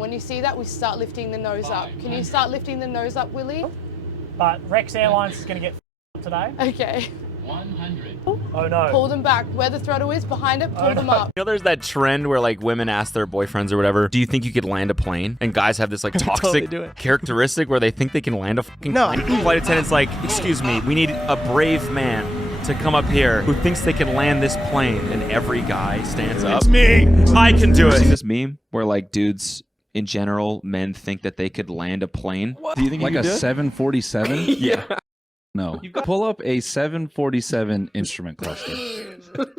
when you see that, we start lifting the nose up. Can you start lifting the nose up, Willie? But Rex Airlines is going to get today. Okay. 100. Oh no. Pull them back. Where the throttle is, behind it, pull them up. You know, there's that trend where like women ask their boyfriends or whatever, do you think you could land a plane? And guys have this like toxic characteristic where they think they can land a fucking plane. Flight attendant's like, excuse me, we need a brave man to come up here who thinks they can land this plane. And every guy stands up. It's me. I can do it. Seen this meme where like dudes in general, men think that they could land a plane? What? Do you think like you a could do it? 747? Yeah. No. Pull up a 747 instrument cluster.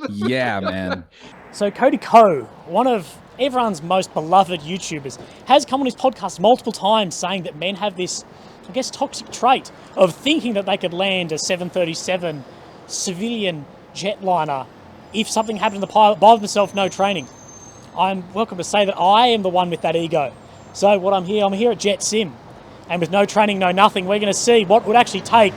Yeah, man. So Cody Ko, one of everyone's most beloved YouTubers, has come on his podcast multiple times saying that men have this, I guess, toxic trait of thinking that they could land a 737 civilian jetliner if something happened to the pilot by themselves, no training. I'm welcome to say that I am the one with that ego. So what I'm here at Jet Sim, and with no training, no nothing, we're going to see what it would actually take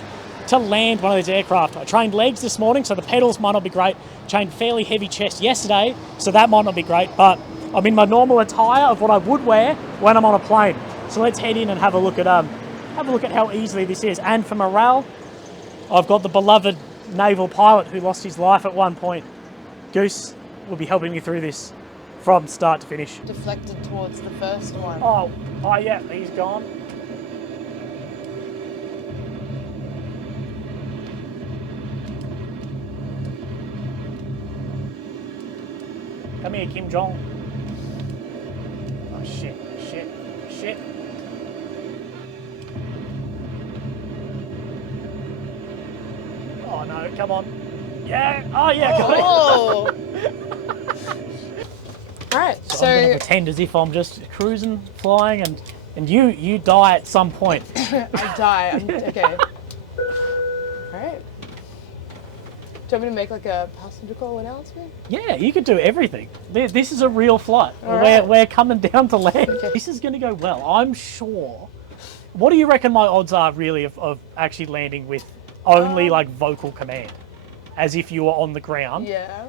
to land one of these aircraft. I trained legs this morning, so the pedals might not be great. Trained fairly heavy chest yesterday, so that might not be great, but I'm in my normal attire of what I would wear when I'm on a plane. So let's head in and have a look at how easily this is. And for morale, I've got the beloved naval pilot who lost his life at one point. Goose will be helping me through this from start to finish. Deflected towards the first one. Oh yeah, he's gone. Come here, Kim Jong. Oh shit. Oh no, come on. Yeah, oh yeah, got it. Alright, so I'm gonna pretend as if I'm just cruising, flying, and you die at some point. I die, okay. Alright. Do you want me to make like a passenger call announcement? Yeah, you could do everything. This is a real flight. Right. We're coming down to land. Okay. This is going to go well, I'm sure. What do you reckon my odds are really of actually landing with only like vocal command? As if you were on the ground? Yeah.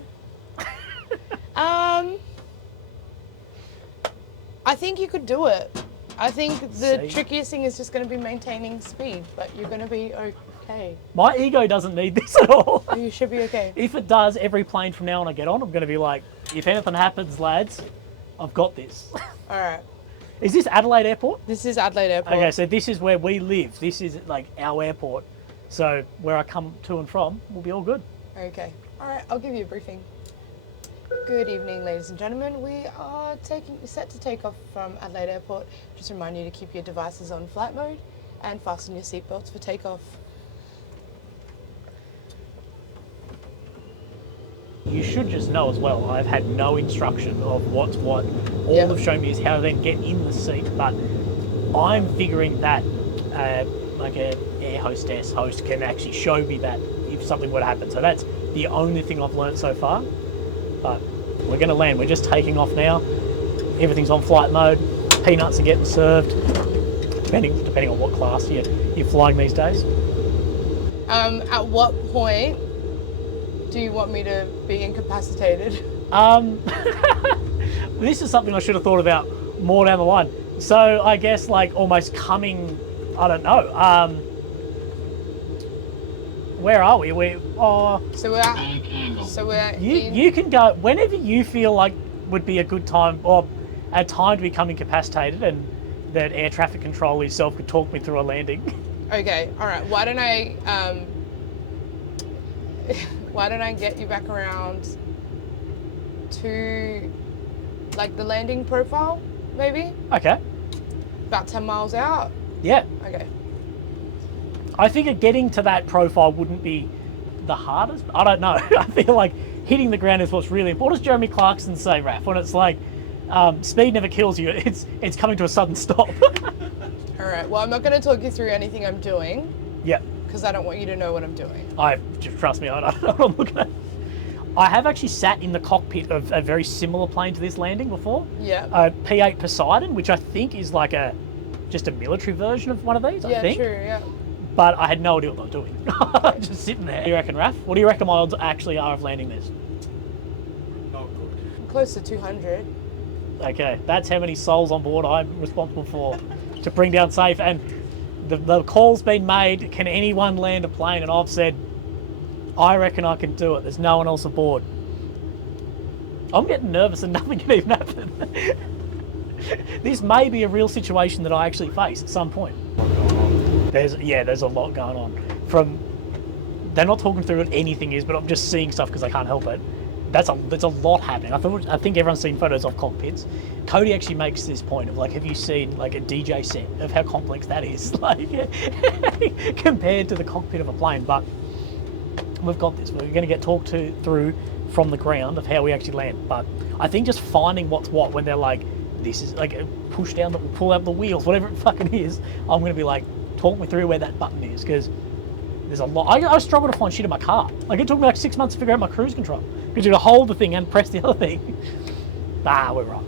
I think you could do it. I think the trickiest thing is just going to be maintaining speed, but you're going to be okay. My ego doesn't need this at all. You should be okay. If it does, every plane from now on I get on, I'm going to be like, if anything happens, lads, I've got this. All right. Is this Adelaide Airport? This is Adelaide Airport. Okay, so this is where we live. This is like our airport. So where I come to and from will be all good. Okay. All right, I'll give you a briefing. Good evening, ladies and gentlemen. We are set to take off from Adelaide Airport. Just remind you to keep your devices on flight mode and fasten your seatbelts for takeoff. You should just know as well, I've had no instruction of what's what. All they've shown me is how to then get in the seat, but I'm figuring that like an air hostess host can actually show me that if something were to happen. So that's the only thing I've learned so far. But we're going to land. We're just taking off now. Everything's on flight mode. Peanuts are getting served, depending on what class you're flying these days. At what point do you want me to be incapacitated? This is something I should have thought about more down the line. So I guess like almost coming, I don't know. Where are we? You can go whenever you feel like would be a good time or a time to become incapacitated, and that air traffic control itself could talk me through a landing. Okay, all right. Why don't I get you back around to like the landing profile, maybe? Okay. About 10 miles out? Yeah. Okay. I figured getting to that profile wouldn't be the hardest. I don't know. I feel like hitting the ground is what's really important. What does Jeremy Clarkson say, Raph, when it's like, speed never kills you, it's coming to a sudden stop? All right, well, I'm not going to talk you through anything I'm doing. Yeah. Because I don't want you to know what I'm doing. Trust me, I don't know what I'm looking at. I have actually sat in the cockpit of a very similar plane to this landing before. Yeah. P-8 Poseidon, which I think is like just a military version of one of these, I think. Yeah, true, yeah. But I had no idea what I was doing. Just sitting there. What do you reckon, Raph? What do you reckon my odds actually are of landing this? I'm close to 200. Okay, that's how many souls on board I'm responsible for to bring down safe. And the call's been made, can anyone land a plane? And I've said, I reckon I can do it. There's no one else aboard. I'm getting nervous and nothing can even happen. This may be a real situation that I actually face at some point. There's a lot going on. They're not talking through what anything is, but I'm just seeing stuff because I can't help it. There's a lot happening. I think everyone's seen photos of cockpits. Cody actually makes this point of like, have you seen like a DJ set of how complex that is, like compared to the cockpit of a plane? But we've got this. We're going to get talked through from the ground of how we actually land. But I think just finding what's what when they're like, this is like pull out the wheels, whatever it fucking is. I'm going to be like, talk me through where that button is because there's a lot. I struggle to find shit in my car. Like it took me like 6 months to figure out my cruise control because you got to hold the thing and press the other thing. We're right.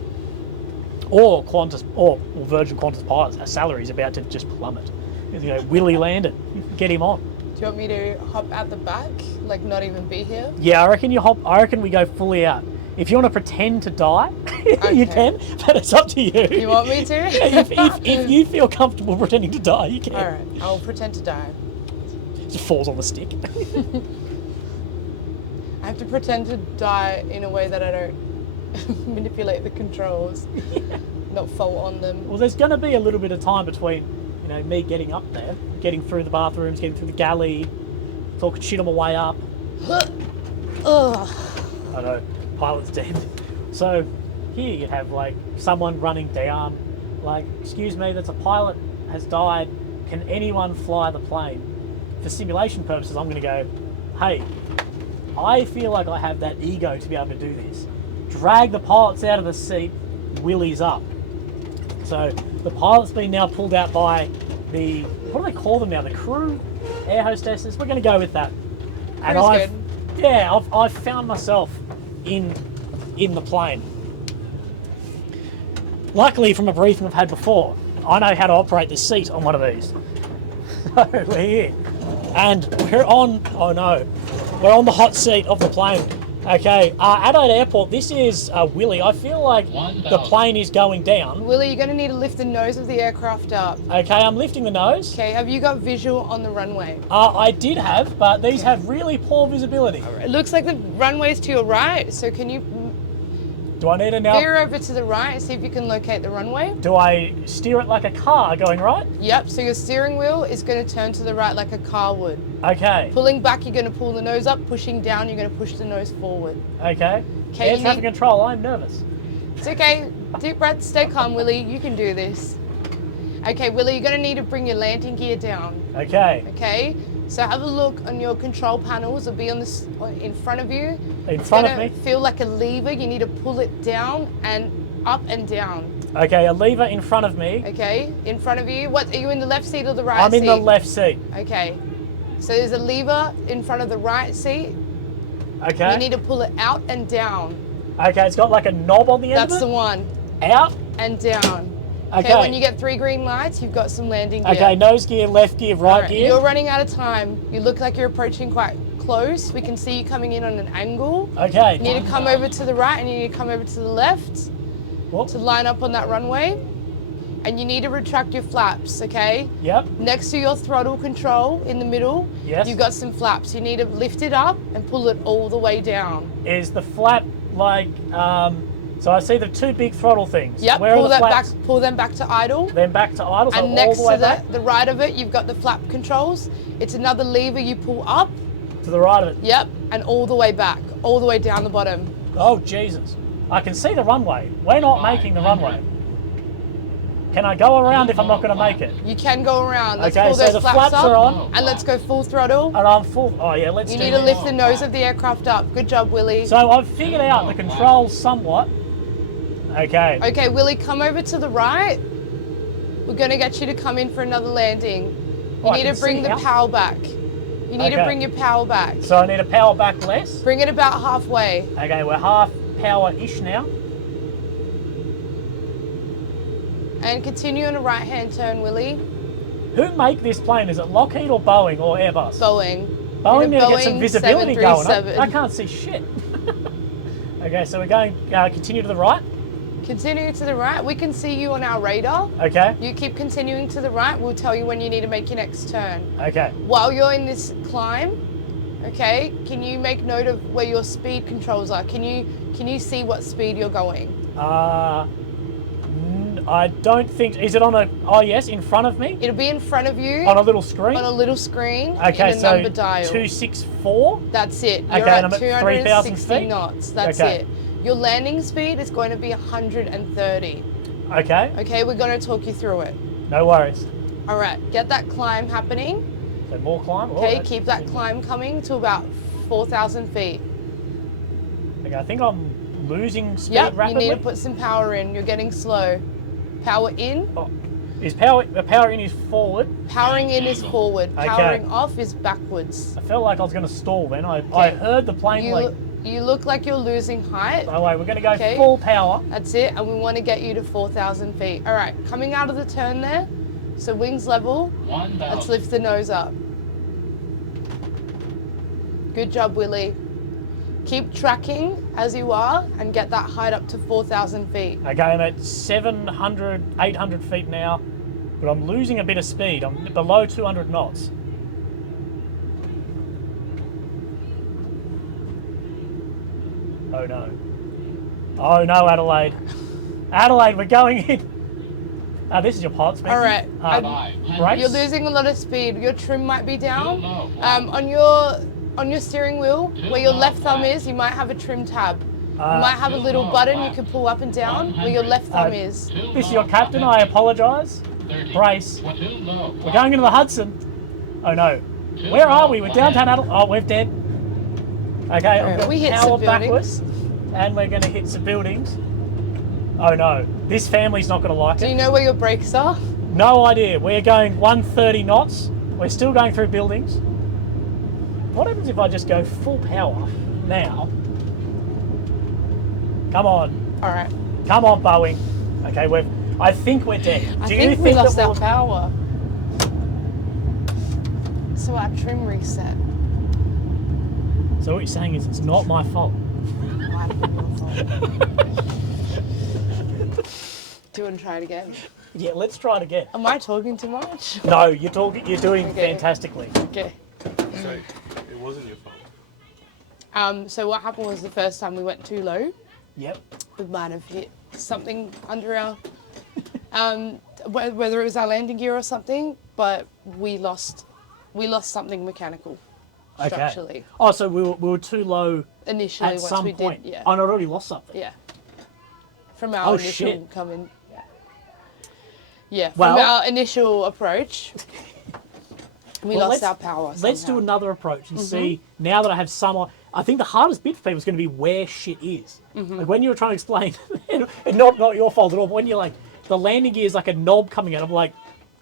Or Qantas or Virgin Qantas pilots, our salary is about to just plummet. You know, Willie landed. Get him on. Do you want me to hop out the back, like not even be here? Yeah, I reckon we go fully out. If you want to pretend to die, Okay. you can, but it's up to you. You want me to? if you feel comfortable pretending to die, you can. All right, I'll pretend to die. Just falls on the stick. I have to pretend to die in a way that I don't manipulate the controls, not fall on them. Well, there's going to be a little bit of time between, you know, me getting up there, getting through the bathrooms, getting through the galley, talking shit on my way up. Ugh. I know, pilot's dead. So here you have like someone running down, like, excuse me, that's a pilot has died. Can anyone fly the plane? For simulation purposes, I'm going to go, hey, I feel like I have that ego to be able to do this. Drag the pilots out of the seat, Willie's up. So the pilot's been now pulled out by the, what do they call them now? The crew, air hostesses. We're going to go with that. And I've found myself in the plane. Luckily, from a briefing I've had before, I know how to operate the seat on one of these. So we're here. And we're on the hot seat of the plane. Okay, Adelaide Airport, this is Willie. I feel like the plane is going down. Willie, you're going to need to lift the nose of the aircraft up. Okay, I'm lifting the nose. Okay, have you got visual on the runway? I did have, but these have really poor visibility. It looks like the runway's to your right, so can you Do I need to now... veer over to the right and see if you can locate the runway? Do I steer it like a car going right? Yep, so your steering wheel is going to turn to the right like a car would. Okay. Pulling back, you're going to pull the nose up. Pushing down, you're going to push the nose forward. Okay. Okay, Air traffic control, I'm nervous. It's okay. Deep breath, stay calm, Willie. You can do this. Okay, Willie, you're going to need to bring your landing gear down. Okay. Okay? So have a look on your control panels. It'll be on this in front of you. In front of me? Feel like a lever. You need to pull it down and up and down. Okay, a lever in front of me. Okay, in front of you. What, are you in the left seat or the right I'm seat? in the left seat. Okay. So there's a lever in front of the right seat. Okay. You need to pull it out and down. Okay, it's got like a knob on the end That's of it? the one. Out? And down. Okay. When you get 3 green lights, you've got some landing gear. Okay, nose gear, left gear, right Alright, gear. You're running out of time. You look like you're approaching quite close. We can see you coming in on an angle. Okay. You need to come over to the right and you need to come over to the left Whoop. to line up on that runway. And you need to retract your flaps, okay? Yep. Next to your throttle control in the middle, Yes. you've got some flaps. You need to lift it up and pull it all the way down. Is the flap like, so I see the 2 big throttle things. Yep, Where pull are the that flaps? back, pull them back to idle. Then back to idle, so And all next the way to back the right of it, you've got the flap controls. It's another lever you pull up. to the right of it. Yep, and all the way back, all the way down the bottom. Oh, Jesus. I can see the runway. We're not making the runway. Can I go around if I'm not going to make it? You can go around. Let's Okay, pull so those the flaps flaps up, are on. and let's go full throttle. And I'm full. Oh, yeah, let's You do need to this. lift the nose of the aircraft up. Good job, Willie. So I've figured out the controls somewhat. Okay. Okay, Willie, come over to the right. We're going to get you to come in for another landing. You Oh, I need can to bring see the now. power back. You need to Okay. bring your power back. So I need to power back less. Bring it about halfway. Okay, we're half power-ish now. And continue on a right-hand turn, Willie. Who make this plane? Is it Lockheed or Boeing or Airbus? Boeing. Boeing need to get Boeing some visibility going. 737. I can't see shit. Okay, so we're going, continue to the right. Continuing to the right. We can see you on our radar. Okay. You keep continuing to the right. We'll tell you when you need to make your next turn. Okay. While you're in this climb, okay, can you make note of where your speed controls are? Can you see what speed you're going? I don't think... Is it on a... Oh, yes, in front of me? It'll be in front of you. On a little screen? On a little screen. Okay, in a so number dial. 264? That's it. You're Okay, at and I'm at 260 3,000 feet? knots. That's Okay. it. Your landing speed is going to be 130. Okay. Okay, we're going to talk you through it. No worries. All right, get that climb happening. So more climb? Oh, Okay, that's keep that good. climb coming to about 4,000 feet. Okay, I think I'm losing speed Yep, rapidly. you need to put some power in. You're getting slow. Power in. Oh, is the power in is forward? Powering in is forward. Okay. Powering off is backwards. I felt like I was going to stall then. I heard the plane You look like you're losing height. Oh wait, we're going to go Okay. full power. That's it, and we want to get you to 4,000 feet. All right, coming out of the turn there, so wings level. Let's lift the nose up. Good job, Willie. Keep tracking as you are and get that height up to 4,000 feet. Okay, I'm at 700, 800 feet now, but I'm losing a bit of speed. I'm below 200 knots. Oh no. Oh no, Adelaide. Adelaide, we're going in. This is your pilot speaking. All right. Right. You're losing a lot of speed. Your trim might be down. On your steering wheel, where your left thumb is, you might have a trim tab. You might have a little button you can pull up and down where your left thumb is. This is your captain. I apologise. Brace. We're going into the Hudson. Oh no. Where are we? We're downtown Adelaide. Oh, we're dead. Okay, I'm going We to hit power some backwards, and we're going to hit some buildings. Oh no, this family's not going to like Do it. you know where your brakes are? No idea. We're going 130 knots. We're still going through buildings. What happens if I just go full power now? Come on. All right. Come on, Boeing. Okay, I think we're dead. I Do think you we lost that our power. So our trim reset. So what you're saying is it's not my fault. Might have been your fault. Do you want to try it again? Yeah, let's try it again. Am I talking too much? No, you're doing Okay. fantastically. Okay. So it wasn't your fault. So what happened was the first time we went too low, Yep. we might have hit something under our, whether it was our landing gear or something, but we lost something mechanical, structurally. Okay. Oh, so we were too low Initially, at once some we point. did, yeah. Oh, and I'd already lost something. Yeah. From our Oh, initial shit. coming. Yeah, from Well- our initial approach, we Well, lost our power. Let's somehow. do another approach and see, now that I have some... I think the hardest bit for people is going to be where shit is. Like when you were trying to explain, and not your fault at all, but when you're like, the landing gear is like a knob coming out, I'm like,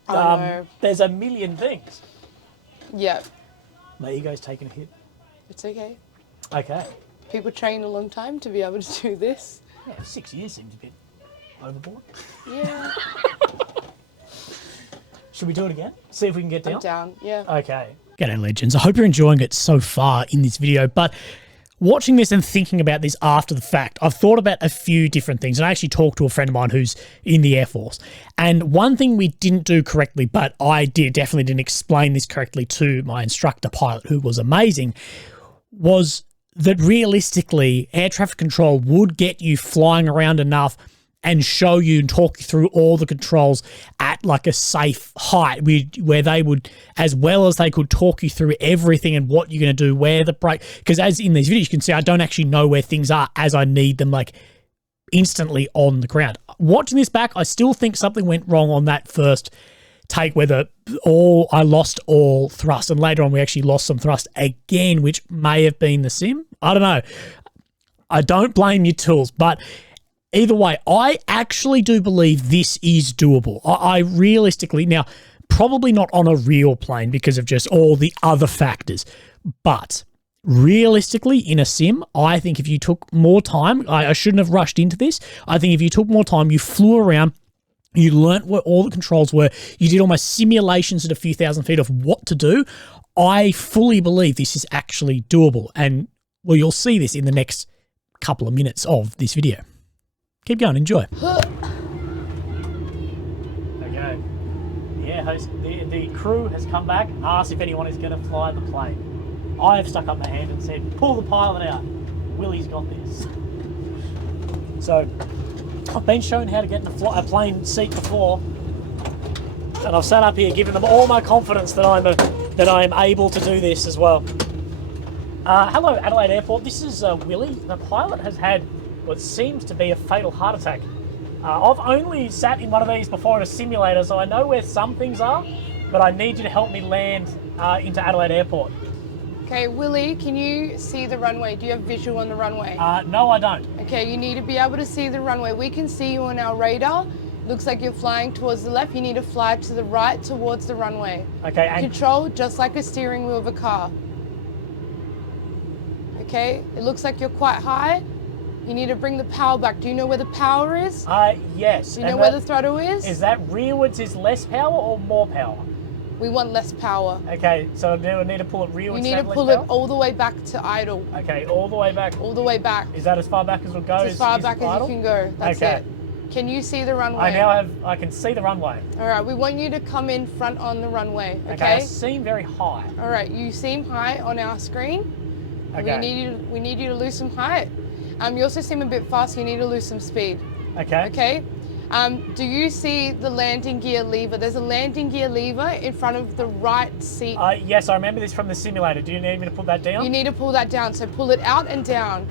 know. there's a million things. Yeah, My ego's taking a hit. it's okay. Okay. People train a long time to be able to do this. Yeah, 6 years seems a bit overboard. Yeah. Should we do it again? See if we can get down? I'm down, yeah. Okay. G'day, legends. I hope you're enjoying it so far in this video, but watching this and thinking about this after the fact, I've thought about a few different things, and I actually talked to a friend of mine who's in the Air Force, and one thing we didn't do correctly, but I definitely didn't explain this correctly to my instructor pilot, who was amazing, was that realistically, air traffic control would get you flying around enough and show you and talk you through all the controls at like a safe height where they would, as well as they could talk you through everything and what you're going to do, where the brake, because as in these videos, you can see I don't actually know where things are as I need them like instantly on the ground. Watching this back, I still think something went wrong on that first take, whether I lost all thrust, and later on we actually lost some thrust again, which may have been the sim. I don't know. I don't blame your tools, but either way, I actually do believe this is doable. I realistically, now, probably not on a real plane because of just all the other factors, but realistically, in a sim, I think if you took more time, I shouldn't have rushed into this. I think if you took more time, you flew around, you learnt what all the controls were, you did almost simulations at a few thousand feet of what to do, I fully believe this is actually doable. And, well, you'll see this in the next couple of minutes of this video. Keep going, enjoy. Okay. The crew has come back, asked if anyone is going to fly the plane. I have stuck up my hand and said, pull the pilot out. Willie's got this. So, I've been shown how to get in a plane seat before, and I've sat up here giving them all my confidence that I am able to do this as well. Hello, Adelaide Airport. This is Willie. The pilot has had what seems to be a fatal heart attack. I've only sat in one of these before in a simulator, so I know where some things are, but I need you to help me land into Adelaide Airport. Okay, Willie, can you see the runway? Do you have visual on the runway? No, I don't. Okay, you need to be able to see the runway. We can see you on our radar. Looks like you're flying towards the left. You need to fly to the right towards the runway. Okay, and control just like a steering wheel of a car. Okay, it looks like you're quite high. You need to bring the power back. Do you know where the power is? Yes. Do you know where the throttle is? Is that rearwards is less power or more power? We want less power. Okay, so do I need to pull it rearwards? You need to pull it all the way back to idle. Okay, all the way back. All the way back. Is that as far back as it'll go? As far back as you can go. That's okay. it. Can you see the runway? I can see the runway. All right, we want you to come in front on the runway, okay? Okay, I seem very high. All right, you seem high on our screen. Okay. We need you to lose some height. You also seem a bit fast, you need to lose some speed. Okay. Okay? Do you see the landing gear lever? There's a landing gear lever in front of the right seat. Yes, I remember this from the simulator. Do you need me to put that down? You need to pull that down, so pull it out and down.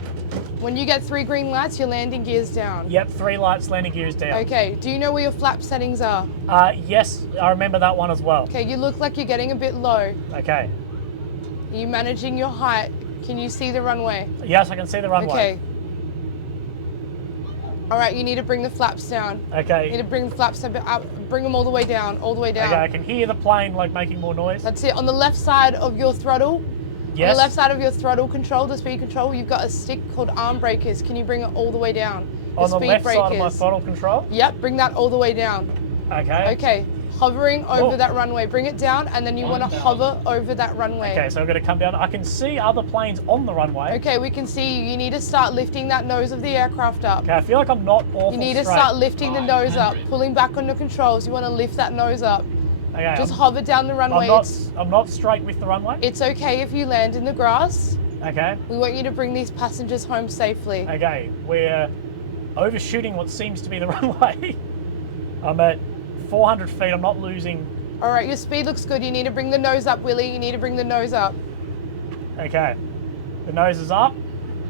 When you get 3 green lights, your landing gear's down. Yep, 3 lights, landing gear's down. Okay, do you know where your flap settings are? Yes, I remember that one as well. Okay, you look like you're getting a bit low. Okay. Are you managing your height? Can you see the runway? Yes, I can see the runway. Okay. All right, you need to bring the flaps down. Okay. You need to bring the flaps up, bring them all the way down, all the way down. Okay, I can hear the plane like making more noise. That's it. On the left side of your throttle, yes. On the left side of your throttle control, the speed control, you've got a stick called arm brakers. Can you bring it all the way down? On the left side of my throttle control? Yep, bring that all the way down. Okay. Okay, hovering over that runway. Bring it down, and then you want to hover over that runway. Okay, so I'm going to come down. I can see other planes on the runway. Okay, we can see you. You need to start lifting that nose of the aircraft up. Okay, I feel like I'm not awful You need straight. to start lifting the nose up, pulling back on the controls. You want to lift that nose up. Okay, Just hover down the runway. I'm not straight with the runway. It's okay if you land in the grass. Okay. We want you to bring these passengers home safely. Okay, we're overshooting what seems to be the runway. I'm at 400 feet. I'm not losing. All right, your speed looks good. You need to bring the nose up, Willie. You need to bring the nose up. Okay. The nose is up.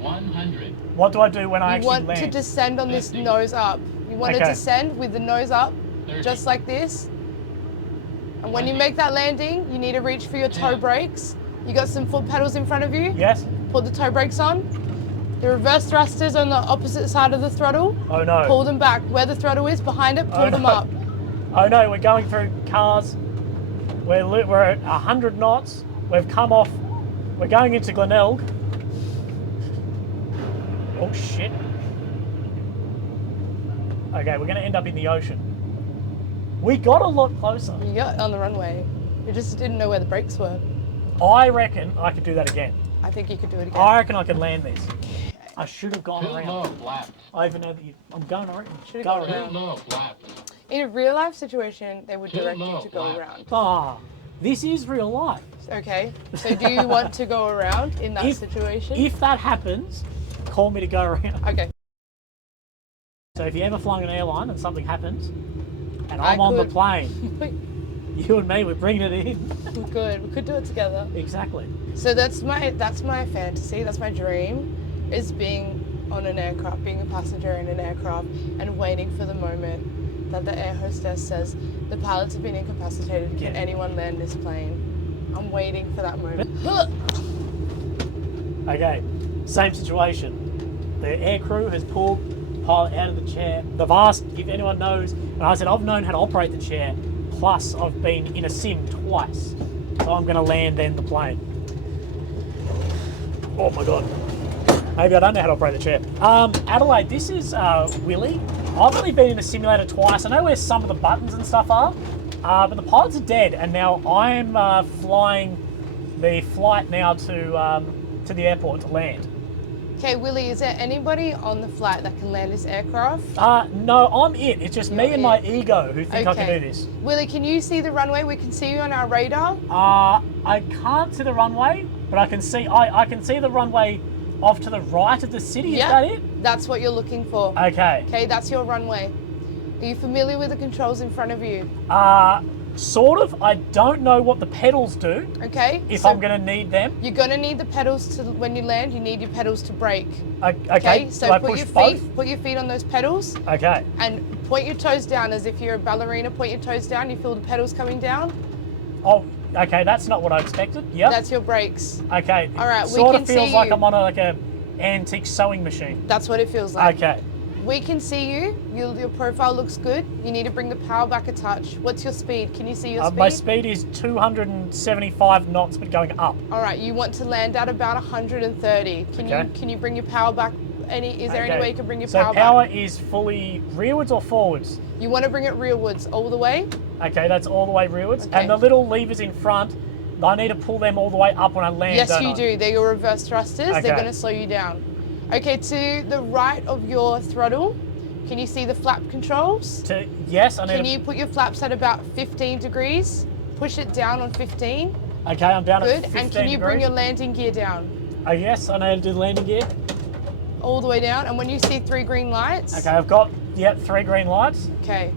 100. What do I do when I actually land? You want to descend on this nose up. You want to descend with the nose up, 30. just like this. And when you make that landing, you need to reach for your toe brakes. You got some foot pedals in front of you. Yes. Put the toe brakes on. The reverse thrusters on the opposite side of the throttle. Oh no. Pull them back. Where the throttle is, behind it, pull them up. Oh no, we're going through cars. We're at 100 knots. We've come off. We're going into Glenelg. Oh shit. Okay, we're going to end up in the ocean. We got a lot closer. You got on the runway. You just didn't know where the brakes were. I reckon I could do that again. I think you could do it again. I reckon I could land these. I should have gone Too around. low, flaps. I even know that I'm going around. Should have Go gone Too around. low, flaps. In a real life situation, they would Too direct you low, to go flat. around. Ah, this is real life. Okay, so do you want to go around in that situation? If that happens, call me to go around. Okay. So if you ever flying an airline and something happens, and I'm on the plane, you and me, we're bringing it in. We could do it together. Exactly. So that's my fantasy, that's my dream, is being on an aircraft, being a passenger in an aircraft and waiting for the moment that the air hostess says, the pilots have been incapacitated, can anyone land this plane? I'm waiting for that moment. Okay, same situation. The air crew has pulled the pilot out of the chair. They've asked if anyone knows, and I said I've known how to operate the chair, plus I've been in a sim twice. So I'm going to land then the plane. Oh my god. Maybe I don't know how to operate the chair. Adelaide, this is Willie. I've only been in a simulator twice. I know where some of the buttons and stuff are, but the pilots are dead, and now I'm flying the flight now to the airport to land. Okay, Willie, is there anybody on the flight that can land this aircraft? No, I'm it. It's just me You're and my it. ego who think I can do this. Willie, can you see the runway? We can see you on our radar. I can't see the runway, but I can see the runway off to the right of the city. Is that it? That's what you're looking for. Okay. Okay, that's your runway. Are you familiar with the controls in front of you? Sort of. I don't know what the pedals do. Okay. If I'm going to need them. You're going to need the pedals to, when you land, you need your pedals to brake. Okay. So do I put push your both? feet, put your feet on those pedals. Okay. And point your toes down as if you're a ballerina. Point your toes down. You feel the pedals coming down. Oh, okay. That's not what I expected. Yep. That's your brakes. Okay. All right. Sort of feels like I'm on a antique sewing machine. That's what it feels like. Okay. We can see you. Your profile looks good. You need to bring the power back a touch. What's your speed? Can you see your speed? My speed is 275 knots, but going up. All right. You want to land at about 130. Can you bring your power back? Is there any way you can bring your power back? So power is fully rearwards or forwards? You want to bring it rearwards all the way. Okay, that's all the way rearwards. Okay. And the little levers in front, I need to pull them all the way up when I land. Yes, you do. They're your reverse thrusters. Okay. They're going to slow you down. Okay, to the right of your throttle, can you see the flap controls? Yes, Can you put your flaps at about 15 degrees? Push it down on 15. Okay, I'm down at 15 Good. And can you bring your landing gear down? Yes, I know how to do the landing gear. All the way down. And when you see 3 green lights. Okay, I've got 3 green lights. Okay.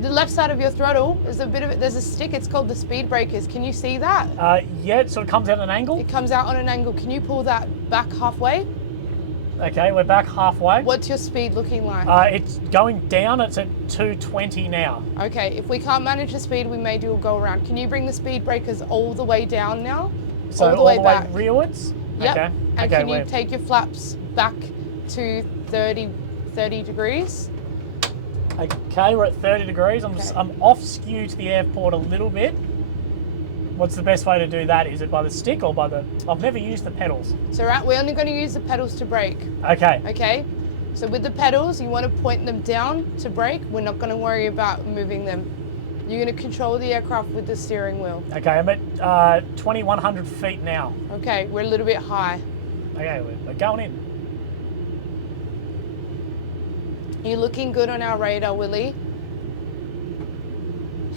The left side of your throttle is there's a stick. It's called the speed breakers. Can you see that? Yeah, it sort of comes out at an angle. It comes out on an angle. Can you pull that back halfway? Okay, we're back halfway. What's your speed looking like? It's going down. It's at 220 now. Okay, if we can't manage the speed, we may do a go around. Can you bring the speed breakers all the way down now? So all the way back. rearwards? Yep. Okay. And can you take your flaps back to 30 degrees? Okay, we're at 30 degrees. I'm off skew to the airport a little bit. What's the best way to do that? Is it by the stick or by the... I've never used the pedals. So we're only going to use the pedals to brake. Okay. Okay? So with the pedals, you want to point them down to brake. We're not going to worry about moving them. You're going to control the aircraft with the steering wheel. Okay, I'm at 2,100 feet now. Okay, we're a little bit high. Okay, we're going in. You're looking good on our radar, Willie.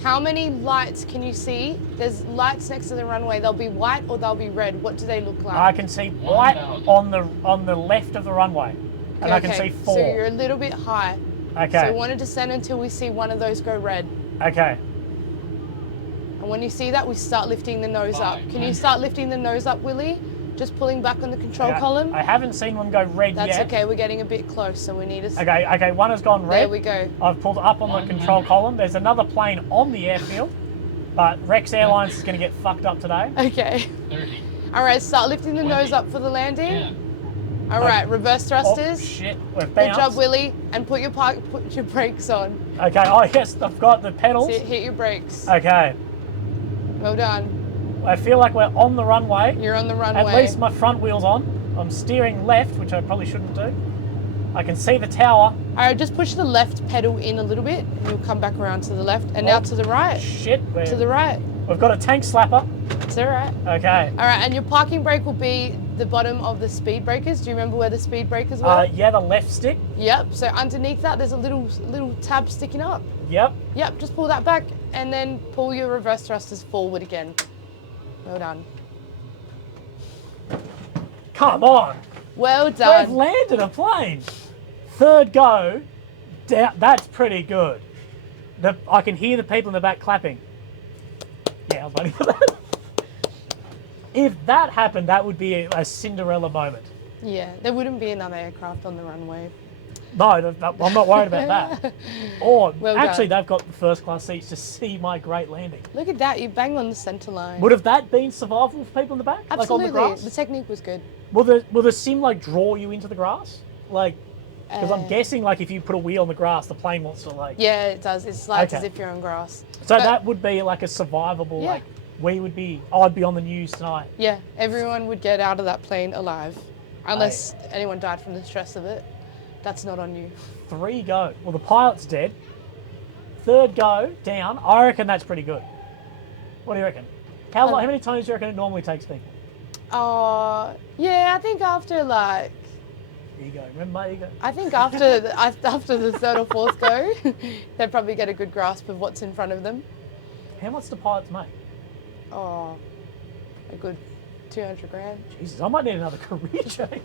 How many lights can you see? There's lights next to the runway. They'll be white or they'll be red. What do they look like? I can see white on the left of the runway. And I can see 4. So you're a little bit high. Okay. So we want to descend until we see one of those go red. Okay. And when you see that, we start lifting the nose up. Can you start lifting the nose up, Willie? Just pulling back on the control column? I haven't seen one go red yet. That's okay, we're getting a bit close, so we need to... Okay, one has gone red. There we go. I've pulled up on the control column. There's another plane on the airfield, but Rex Airlines is going to get fucked up today. Okay. 30. All right, start lifting the nose up for the landing. 10. All right, reverse thrusters. Oh, shit, we've Good bounced. job, Willie. And put your brakes on. Okay, oh yes, I've got the pedals. Hit your brakes. Okay. Well done. I feel like we're on the runway. You're on the runway. At least my front wheel's on. I'm steering left, which I probably shouldn't do. I can see the tower. All right, just push the left pedal in a little bit, and you'll come back around to the left. And now to the right. Shit. To the right. We've got a tank slapper. It's all right. Okay. All right, and your parking brake will be the bottom of the speed breakers. Do you remember where the speed breakers were? Yeah, the left stick. Yep, so underneath that, there's a little tab sticking up. Yep. Yep, just pull that back, and then pull your reverse thrusters forward again. Well done. Come on. Well done. We've landed a plane. Third go. That's pretty good. I can hear the people in the back clapping. Yeah, I was waiting for that. If that happened, that would be a Cinderella moment. Yeah, there wouldn't be another aircraft on the runway. No, I'm not worried about that. Or actually, done. they've got the first class seats to see my great landing. Look at that, you banged on the centre line. Would have that been survivable for people in the back? Absolutely, like on the grass? the technique was good. Will the sim like draw you into the grass? Like, because I'm guessing like if you put a wheel on the grass, the plane wants to like... Yeah, it does. It slides as if you're on grass. So that would be like a survivable, like, I'd be on the news tonight. Yeah, everyone would get out of that plane alive. Unless anyone died from the stress of it. That's not on you. 3 go. Well, the pilot's dead. 3rd go down. I reckon that's pretty good. What do you reckon? How many times do you reckon it normally takes people? Yeah, I think after like, Ego. Remember my ego? I think after the third or fourth go, they probably get a good grasp of what's in front of them. How much do pilots make? Oh, a good 200 grand. Jesus, I might need another career change.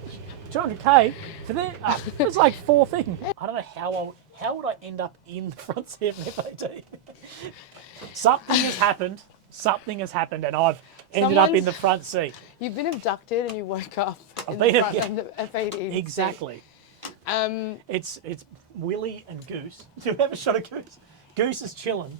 200k for that. It's like 4 things. I don't know how would I end up in the front seat of an FAT? Something has happened. Something has happened, and I've ended up in the front seat. You've been abducted and you woke up in been the front of the FAT. Exactly. It's Willie and Goose. Do we have a shot of Goose? Goose is chilling.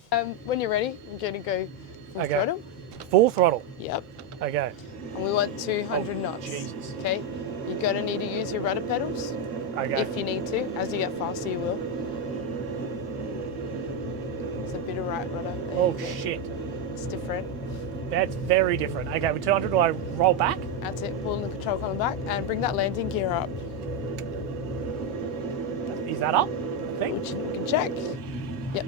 When you're ready, I'm going to go full throttle. Full throttle. Yep. Okay. And we want 200 knots. Jesus. Okay. You're going to need to use your rudder pedals. Okay. If you need to. As you get faster, you will. It's a bit of right rudder. There Oh, you go. shit. It's different. That's very different. Okay, with 200, do I roll back? That's it. Pull the control column back and bring that landing gear up. Is that up? I think. You can check. Yep.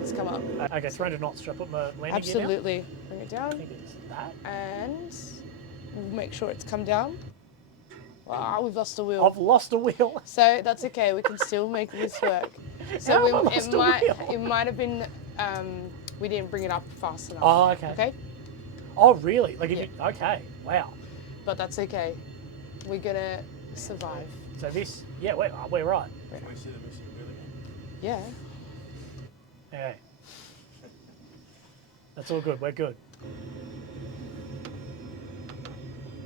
It's come up. Okay, 300 knots. Should I put my landing gear down? Absolutely. Bring it I down. think it's that. And we'll make sure it's come down. Wow, we've lost a wheel. I've lost a wheel. So that's okay. We can still make this work. How So have I lost a wheel? it might have been we didn't bring it up fast enough. Oh, okay. Okay. Oh, really? Like, if Yeah. you, okay. Wow. But that's okay. We're gonna survive. So this, yeah, we're right. Can we see the missing wheel again? Yeah. Yeah. That's all good. We're good.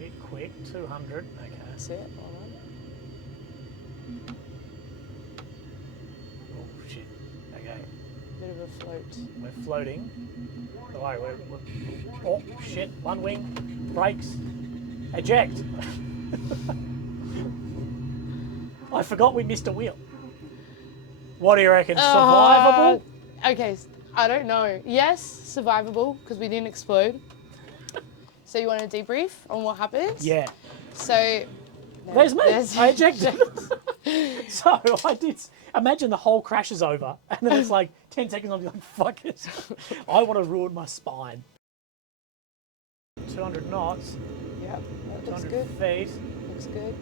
Bit quick. 200. Okay. That's it. All right. Oh shit. Okay. Bit of a float. We're floating. Oh, we're oh shit. One wing. Brakes. Eject. I forgot we missed a wheel. What do you reckon? Survivable? Okay. I don't know. Yes, survivable because we didn't explode. So you want to debrief on what happened? Yeah. So There's me. I ejected. So I did. Imagine the whole crash is over, and then it's like 10 seconds. I'll be like, "Fuck it, I want to ruin my spine." 200 knots. Yep. That looks 200 good. feet. Looks good.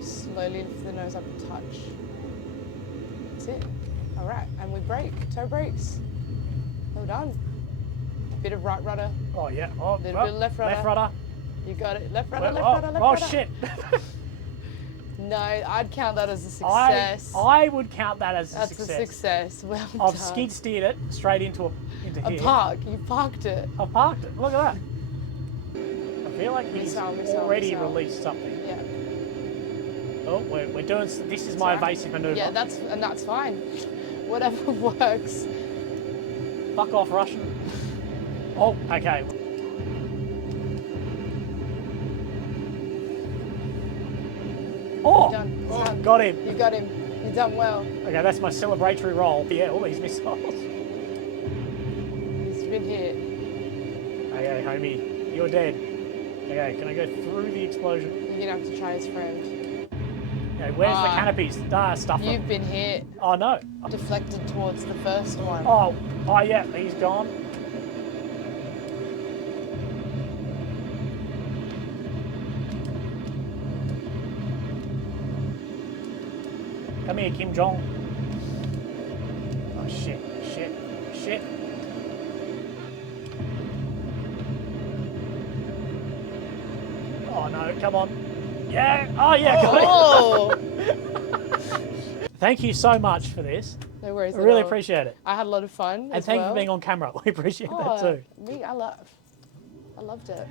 Slowly lift the nose up a touch. That's it. All right, and we brake. Toe brakes. Well done. Bit of right rudder. Oh yeah. Oh, Little bit of left rudder. Left rudder. You got it. Left rudder. Oh, Left rudder. Left rudder. shit. No, I'd count that as a success. I would count that as a That's success. a success. Well I've done. skid steered it straight into a here. park. You parked it. I've parked it. Look at that. I feel like he's already released something. Yeah. Oh, we're doing. This is my evasive maneuver. Yeah, that's fine. Whatever works. Fuck off, Russian. Oh, okay. Oh, Done. It's done. got him. You got him. You've done well. Okay, that's my celebratory roll. Yeah, all these missiles. He's been hit. Okay, homie, you're dead. Okay, can I go through the explosion? You're gonna have to try his friend. Okay, where's the canopies? Stuff them. You've been hit. Oh no. Deflected towards the first one. Oh yeah, he's gone. Come here, Kim Jong. Oh shit. Oh no, come on. Yeah, oh yeah, got Oh! it. Thank you so much for this. No worries. I at really all. appreciate it. I had a lot of fun. And thank you for being on camera. We appreciate that too. Me, I loved it.